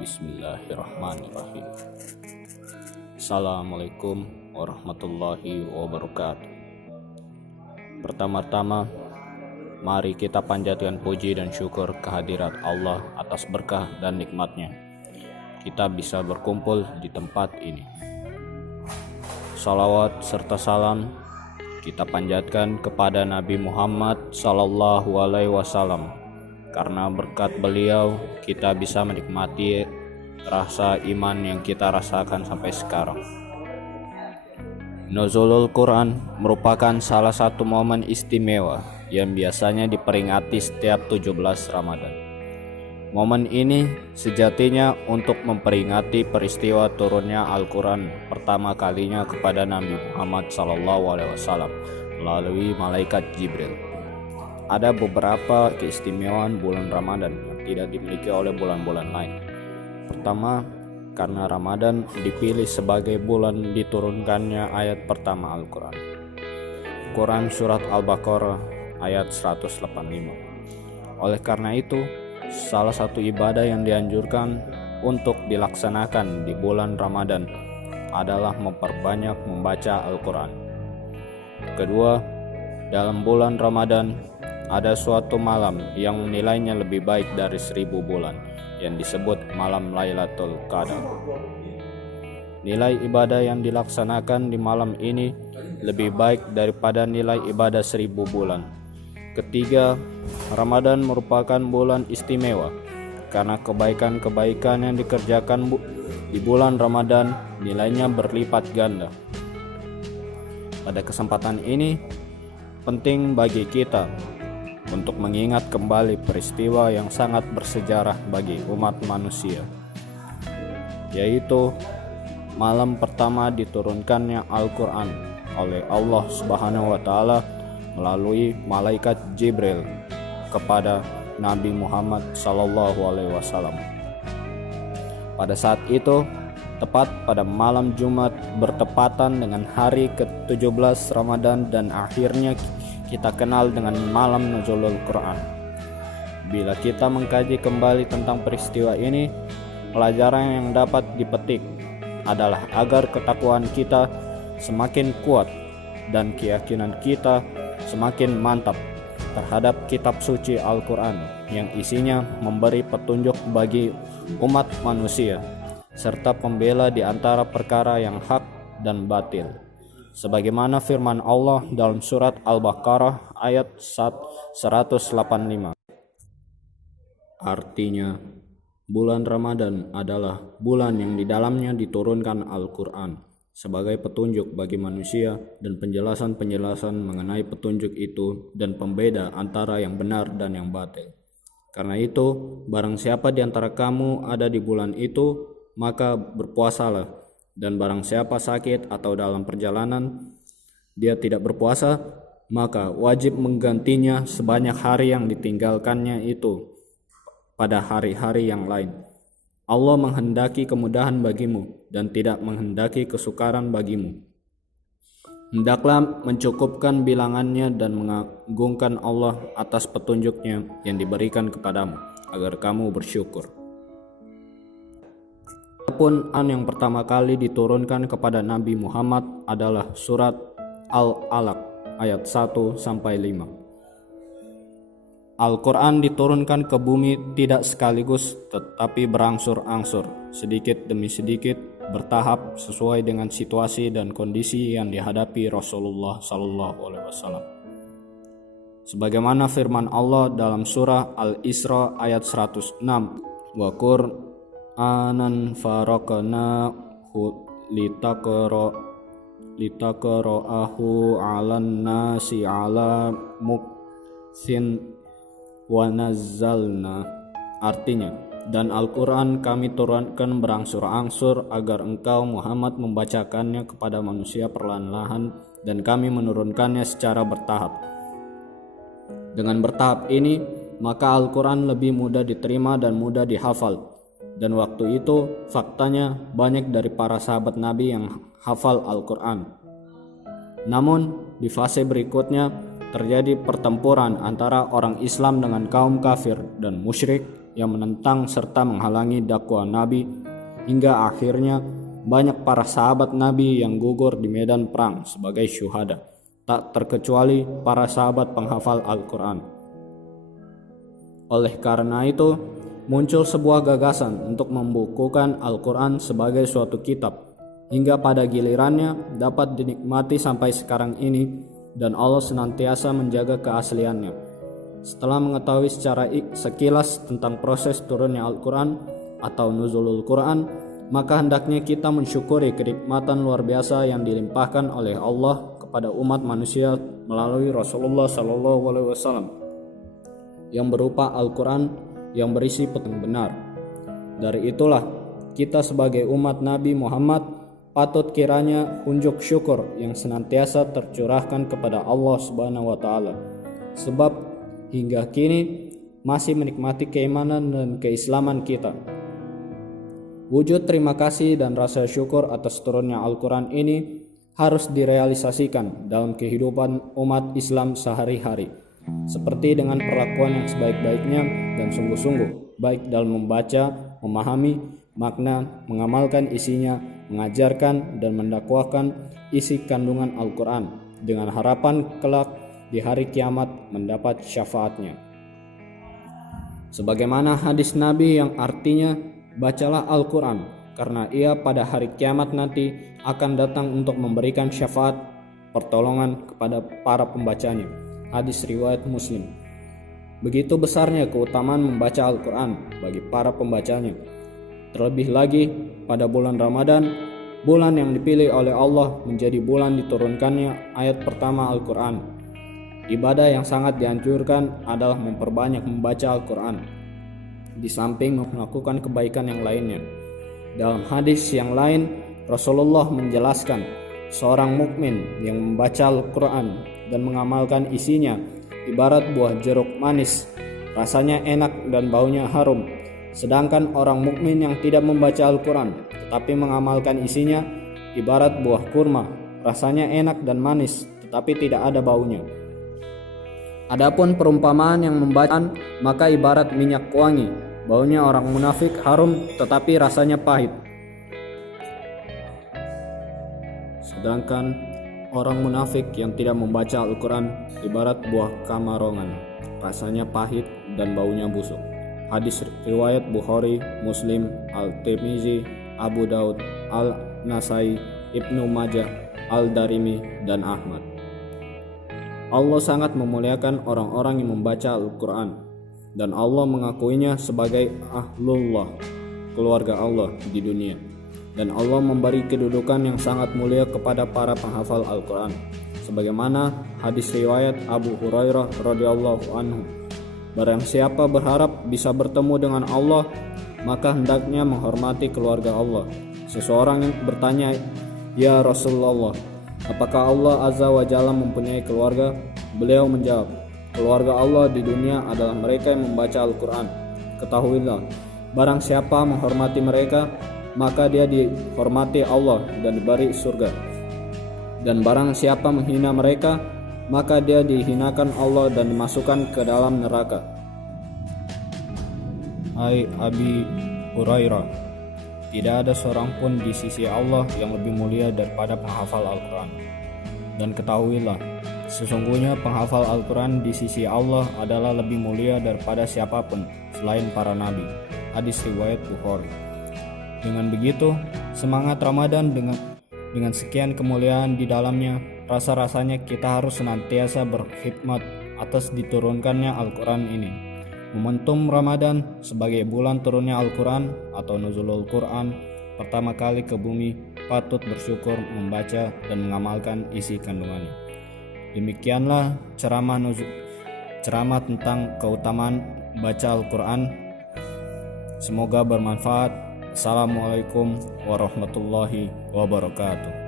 Bismillahirrahmanirrahim. Assalamualaikum warahmatullahi wabarakatuh. Pertama-tama, mari kita panjatkan puji dan syukur kehadirat Allah atas berkah dan nikmatnya. Kita bisa berkumpul di tempat ini. Salawat serta salam kita panjatkan kepada Nabi Muhammad sallallahu alaihi wasallam. Karena berkat beliau kita bisa menikmati rasa iman yang kita rasakan sampai sekarang. Nuzulul Quran merupakan salah satu momen istimewa yang biasanya diperingati setiap 17 Ramadan. Momen ini sejatinya untuk memperingati peristiwa turunnya Al-Quran pertama kalinya kepada Nabi Muhammad SAW melalui malaikat Jibril. Ada beberapa keistimewaan bulan Ramadan yang tidak dimiliki oleh bulan-bulan lain. Pertama, karena Ramadan dipilih sebagai bulan diturunkannya ayat pertama Al-Quran. Quran Surat Al-Baqarah ayat 185. Oleh karena itu, salah satu ibadah yang dianjurkan untuk dilaksanakan di bulan Ramadan adalah memperbanyak membaca Al-Quran. Kedua, dalam bulan Ramadan ada suatu malam yang nilainya lebih baik dari 1000 bulan yang disebut malam Lailatul Qadar. Nilai ibadah yang dilaksanakan di malam ini lebih baik daripada nilai ibadah 1000 bulan. Ketiga, Ramadan merupakan bulan istimewa karena kebaikan-kebaikan yang dikerjakan di bulan Ramadan nilainya berlipat ganda. Pada kesempatan ini penting bagi kita untuk mengingat kembali peristiwa yang sangat bersejarah bagi umat manusia, yaitu malam pertama diturunkannya Al-Quran oleh Allah Subhanahu wa Ta'ala melalui malaikat Jibril kepada Nabi Muhammad SAW. Pada saat itu, tepat pada malam Jumat bertepatan dengan hari ke-17 Ramadan dan akhirnya kita kenal dengan malam Nuzulul Quran. Bila kita mengkaji kembali tentang peristiwa ini, pelajaran yang dapat dipetik adalah agar ketakwaan kita semakin kuat dan keyakinan kita semakin mantap terhadap kitab suci Al-Quran yang isinya memberi petunjuk bagi umat manusia serta pembela di antara perkara yang hak dan batil. Sebagaimana firman Allah dalam surat Al-Baqarah ayat 185. Artinya, bulan Ramadan adalah bulan yang di dalamnya diturunkan Al-Quran sebagai petunjuk bagi manusia dan penjelasan-penjelasan mengenai petunjuk itu dan pembeda antara yang benar dan yang batil. Karena itu, barang siapa di antara kamu ada di bulan itu, maka berpuasalah. Dan barang siapa sakit atau dalam perjalanan dia tidak berpuasa, maka wajib menggantinya sebanyak hari yang ditinggalkannya itu pada hari-hari yang lain. Allah menghendaki kemudahan bagimu dan tidak menghendaki kesukaran bagimu. Hendaklah mencukupkan bilangannya dan mengagungkan Allah atas petunjuknya yang diberikan kepadamu agar kamu bersyukur. Adapun yang pertama kali diturunkan kepada Nabi Muhammad adalah surat Al-Alaq ayat 1-5. Al-Quran diturunkan ke bumi tidak sekaligus tetapi berangsur-angsur, sedikit demi sedikit, bertahap sesuai dengan situasi dan kondisi yang dihadapi Rasulullah SAW. Sebagaimana firman Allah dalam surah Al-Isra ayat 106, wa Qur'anan faraqnahu litaqra'ahu 'alan nasi 'ala muktsin wa nazzalna. Artinya, dan Al-Quran kami turunkan berangsur-angsur agar engkau Muhammad membacakannya kepada manusia perlahan-lahan dan kami menurunkannya secara bertahap. Dengan bertahap ini, maka Al-Quran lebih mudah diterima dan mudah dihafal. Dan waktu itu faktanya banyak dari para sahabat Nabi yang hafal Al-Quran. Namun di fase berikutnya terjadi pertempuran antara orang Islam dengan kaum kafir dan musyrik yang menentang serta menghalangi dakwah Nabi, hingga akhirnya banyak para sahabat Nabi yang gugur di medan perang sebagai syuhada, tak terkecuali para sahabat penghafal Al-Quran. Oleh karena itu, muncul sebuah gagasan untuk membukukan Al-Quran sebagai suatu kitab, hingga pada gilirannya dapat dinikmati sampai sekarang ini, dan Allah senantiasa menjaga keasliannya. Setelah mengetahui secara sekilas tentang proses turunnya Al-Quran atau nuzulul Quran, maka hendaknya kita mensyukuri kenikmatan luar biasa yang dilimpahkan oleh Allah kepada umat manusia melalui Rasulullah SAW yang berupa Al-Quran yang berisi petunjuk benar. Dari itulah kita sebagai umat Nabi Muhammad patut kiranya unjuk syukur yang senantiasa tercurahkan kepada Allah Subhanahu wa taala, sebab hingga kini masih menikmati keimanan dan keislaman kita. Wujud terima kasih dan rasa syukur atas turunnya Al-Quran ini harus direalisasikan dalam kehidupan umat Islam sehari-hari, seperti dengan perlakuan yang sebaik-baiknya dan sungguh-sungguh, baik dalam membaca, memahami makna, mengamalkan isinya, mengajarkan dan mendakwahkan isi kandungan Al-Quran, dengan harapan kelak di hari kiamat mendapat syafaatnya. Sebagaimana hadis Nabi yang artinya, bacalah Al-Quran, karena ia pada hari kiamat nanti akan datang untuk memberikan syafaat pertolongan kepada para pembacanya. Hadis riwayat Muslim. Begitu besarnya keutamaan membaca Al-Quran bagi para pembacanya. Terlebih lagi pada bulan Ramadan, bulan yang dipilih oleh Allah menjadi bulan diturunkannya ayat pertama Al-Quran. Ibadah yang sangat dianjurkan adalah memperbanyak membaca Al-Quran, di samping melakukan kebaikan yang lainnya. Dalam hadis yang lain, Rasulullah menjelaskan, seorang mukmin yang membaca Al-Quran dan mengamalkan isinya ibarat buah jeruk manis, rasanya enak dan baunya harum. Sedangkan orang mukmin yang tidak membaca Al-Quran tetapi mengamalkan isinya ibarat buah kurma, rasanya enak dan manis tetapi tidak ada baunya. Adapun perumpamaan yang membaca maka ibarat minyak wangi, baunya orang munafik harum tetapi rasanya pahit. Sedangkan orang munafik yang tidak membaca Al-Quran ibarat buah kamarongan, rasanya pahit dan baunya busuk. Hadis riwayat Bukhari, Muslim, Al-Tirmizi, Abu Daud, Al-Nasai, Ibnu Majah, Al-Darimi, dan Ahmad. Allah sangat memuliakan orang-orang yang membaca Al-Quran, dan Allah mengakuinya sebagai ahlullah, keluarga Allah di dunia. Dan Allah memberi kedudukan yang sangat mulia kepada para penghafal Al-Quran, sebagaimana hadis riwayat Abu Hurairah radhiyallahu anhu, barang siapa berharap bisa bertemu dengan Allah, maka hendaknya menghormati keluarga Allah. Seseorang yang bertanya, "Ya Rasulullah, apakah Allah Azza wa Jalla mempunyai keluarga?" Beliau menjawab, "Keluarga Allah di dunia adalah mereka yang membaca Al-Quran. Ketahuilah, barang siapa menghormati mereka, maka dia dihormati Allah dan diberi surga. Dan barang siapa menghina mereka, maka dia dihinakan Allah dan dimasukkan ke dalam neraka." Hai Abi Hurairah, tidak ada seorang pun di sisi Allah yang lebih mulia daripada penghafal Al-Quran. Dan ketahuilah, sesungguhnya penghafal Al-Quran di sisi Allah adalah lebih mulia daripada siapapun selain para nabi. Hadis riwayat Bukhari. Dengan begitu, semangat Ramadan dengan sekian kemuliaan di dalamnya, rasa-rasanya kita harus senantiasa berkhidmat atas diturunkannya Al-Quran ini. Momentum Ramadan sebagai bulan turunnya Al-Quran atau nuzulul Quran pertama kali ke bumi, patut bersyukur, membaca dan mengamalkan isi kandungannya. Demikianlah ceramah tentang keutamaan baca Al-Quran. Semoga bermanfaat. Assalamualaikum warahmatullahi wabarakatuh.